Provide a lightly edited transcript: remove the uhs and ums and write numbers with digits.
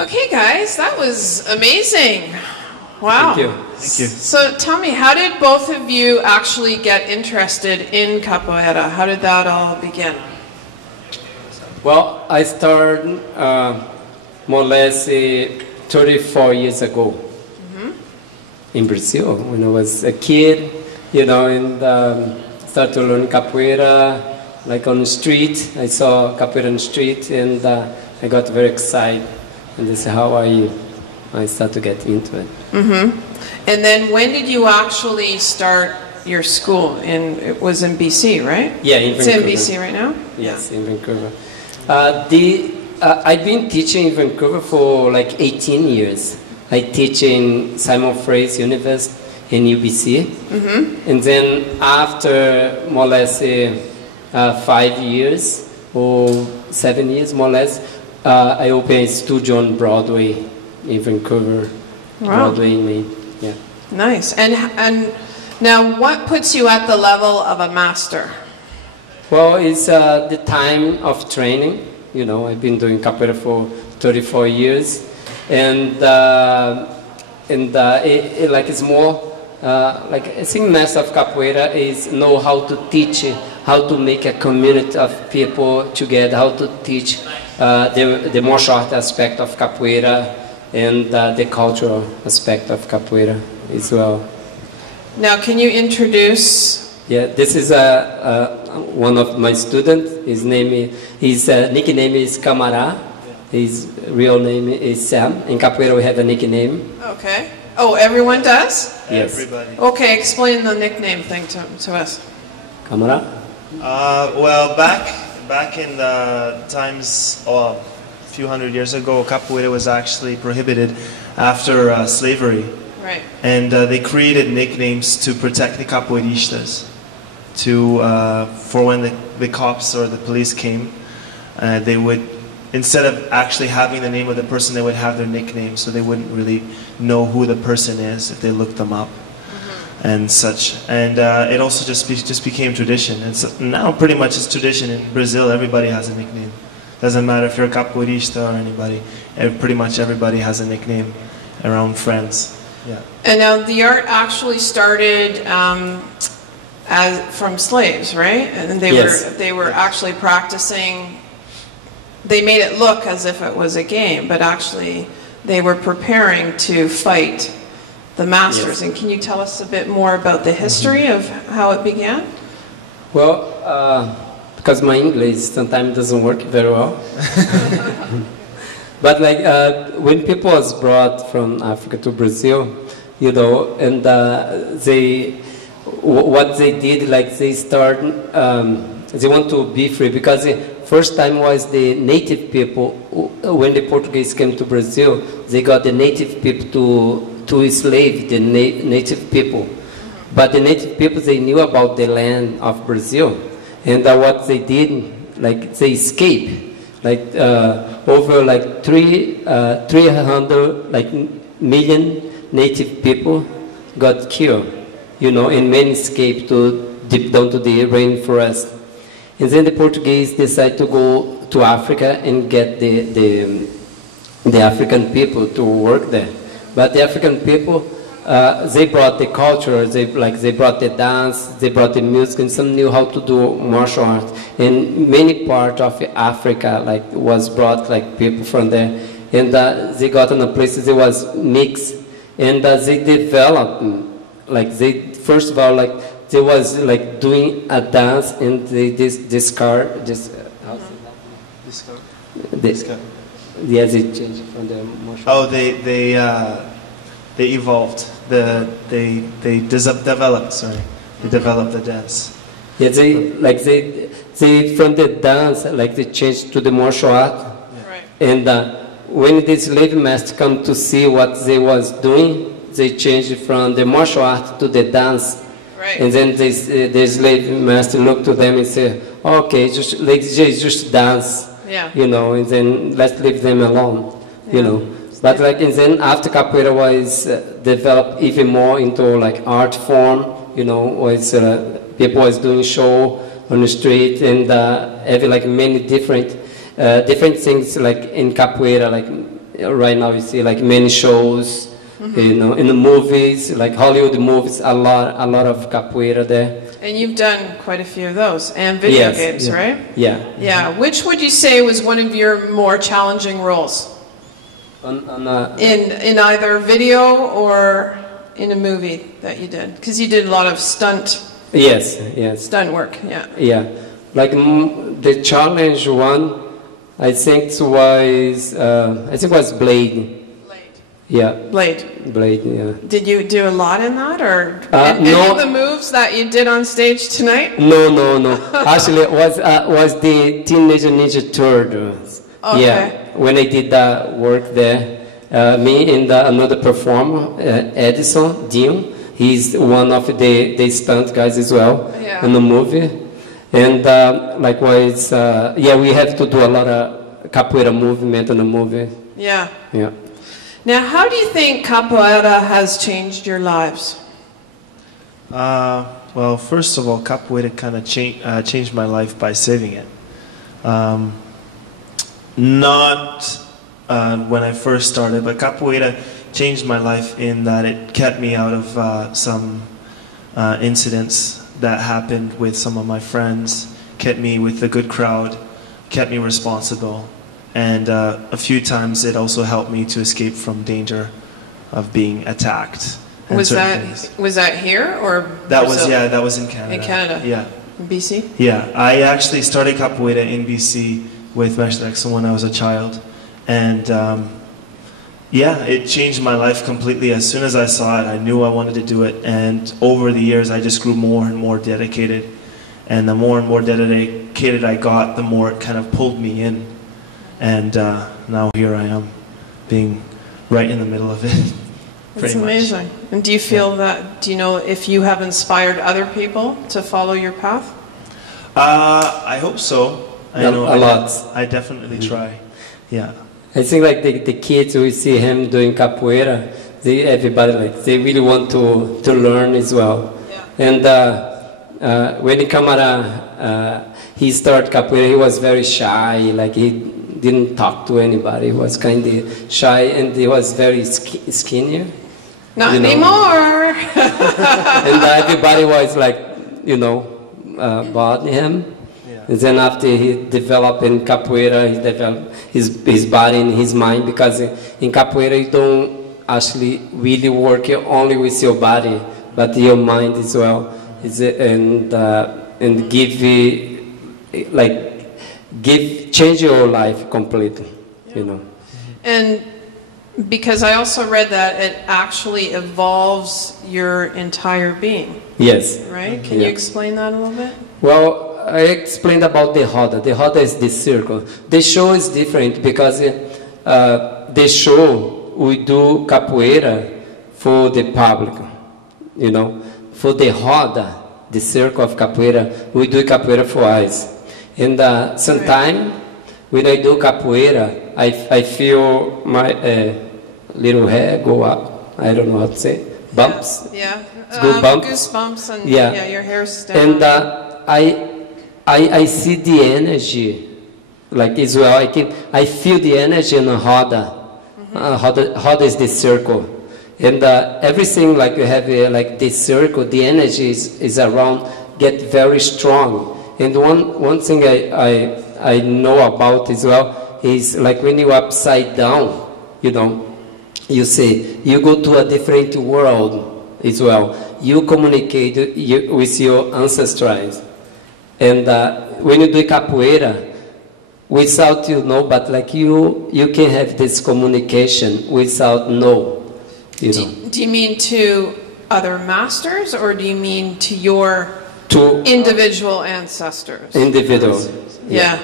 Okay, guys, that was amazing. Wow. Thank you. Thank you. So tell me, how did both of you actually get interested in capoeira? How did that all begin? Well, I started more or less 34 years ago in Brazil when I was a kid, you know, and started to learn capoeira like on the street. I saw capoeira on the street and I got very excited. And this is how I started to get into it. And then when did you actually start your school? It was in BC, right? Yeah, in Vancouver. It's in BC right now? Yes, in Vancouver. I've been teaching in Vancouver for like 18 years. I teach in Simon Fraser University in UBC. And then after more or less 5 years or 7 years more or less, I opened a studio on Broadway in Vancouver. Wow. Broadway in Maine. Yeah. Nice. And now what puts you at the level of a master? Well, it's the time of training. You know, I've been doing capoeira for 34 years, and like it's more like I think master of capoeira is know how to teach, how to make a community of people together, how to teach the martial art aspect of capoeira and the cultural aspect of capoeira as well. Now, can you introduce? Yeah, this is one of my students. His nickname is Camará. His real name is Sam. In capoeira we have a nickname. Okay. Oh, everyone does? Yes. Everybody. Okay, explain the nickname thing to us. Camará? Well, back in the times, a few hundred years ago, capoeira was actually prohibited after slavery. Right. And they created nicknames to protect the capoeiristas, for when the cops or the police came, they would, instead of actually having the name of the person, they would have their nickname, so they wouldn't really know who the person is if they looked them up and such. And it also just became tradition. And so now pretty much it's tradition in Brazil. Everybody has a nickname. Doesn't matter if you're a capoeirista or anybody. Pretty much everybody has a nickname around friends. Yeah. And now the art actually started from slaves, right? And they were actually practicing. They made it look as if it was a game, but actually they were preparing to fight the masters. Yes. And can you tell us a bit more about the history of how it began? Well, because my English sometimes doesn't work very well. But like when people was brought from Africa to Brazil, you know, and what they did, like they want to be free, because the first time was the native people. When the Portuguese came to Brazil, they got the native people to enslave the native people. But the native people, they knew about the land of Brazil, and what they did, like they escaped. Like over like 300 million native people got killed, you know, and many escaped to deep down to the rainforest. And then the Portuguese decided to go to Africa and get the African people to work there. But the African people, they brought the culture, they brought the dance, they brought the music, and some knew how to do martial arts. And many parts of Africa was brought people from there, and they got in a place that was mixed, and they developed first of all they was doing a dance, and they discard. Yes, they changed from the martial. Oh, they evolved. They developed. Sorry, they developed the dance. Yeah, they from the dance they changed to the martial art. Right. And when the slave master come to see what they was doing, they changed from the martial art to the dance. Right. And then the slave master looked to them and said, "Okay, just dance." Yeah. You know, and then let's leave them alone. Yeah. You know. But and then after capoeira was developed even more into art form, you know, was people was doing show on the street, and having many different things in capoeira, right now you see like many shows, you know, in the movies, like Hollywood movies, a lot of capoeira there. And you've done quite a few of those, and video games, right? Yeah. Yeah. Which would you say was one of your more challenging roles? In either video or in a movie that you did? Because you did a lot of stunt. Yes. Stunt work, yeah. Yeah. Like the challenge one, I think was Blade. Yeah. Blade, yeah. Did you do a lot in that, or no. any of the moves that you did on stage tonight? No. Actually, it was the Teenage Ninja Turtles. Okay. Yeah. When I did that work there, me and another performer, Edison Dion, he's one of the stunt guys as well in the movie. And likewise, we have to do a lot of capoeira movement in the movie. Yeah. Yeah. Now, how do you think capoeira has changed your lives? Well, first of all, capoeira kind of changed my life by saving it. Not when I first started, but capoeira changed my life in that it kept me out of some incidents that happened with some of my friends, kept me with a good crowd, kept me responsible. And a few times it also helped me to escape from danger of being attacked. Was that here or that Brazil? that was in Canada. In Canada? Yeah. In BC? Yeah, I actually started capoeira in BC with Mestre Exxon when I was a child. And it changed my life completely. As soon as I saw it, I knew I wanted to do it. And over the years, I just grew more and more dedicated. And the more and more dedicated I got, the more it kind of pulled me in. And now here I am, being right in the middle of it. That's amazing. And do you feel that, do you know if you have inspired other people to follow your path? I hope so. I know a lot. I definitely try. Yeah. I think like the kids, we see him doing capoeira, everybody they really want to learn as well. Yeah. And when he started capoeira, he was very shy, like he didn't talk to anybody. He was kind of shy, and he was very skinny. Not anymore. And everybody was like, bothering him. Yeah. And then after he developed in capoeira, he developed his body and his mind, because in capoeira you don't actually really work only with your body, but your mind as well. And change your life completely, And because I also read that it actually evolves your entire being. Yes. Right? Can you explain that a little bit? Well, I explained about the roda. The roda is the circle. The show is different because the show, we do capoeira for the public, For the roda, the circle of capoeira, we do capoeira for us. And sometimes when I do capoeira, I feel my little hair go up. I don't know how to say. Bumps. Yeah. Bumps. Goosebumps and your hair's And standing. I see the energy, like as well. I feel the energy in the roda. Roda is the circle. And everything like you have like this circle, the energy is around, get very strong. And one thing I know about as well is like when you're upside down, you say, you go to a different world as well. You communicate with your ancestors. And when you do capoeira, without but like you can have this communication without Do you mean to other masters, or do you mean to your individual ancestors? Individual. Yeah.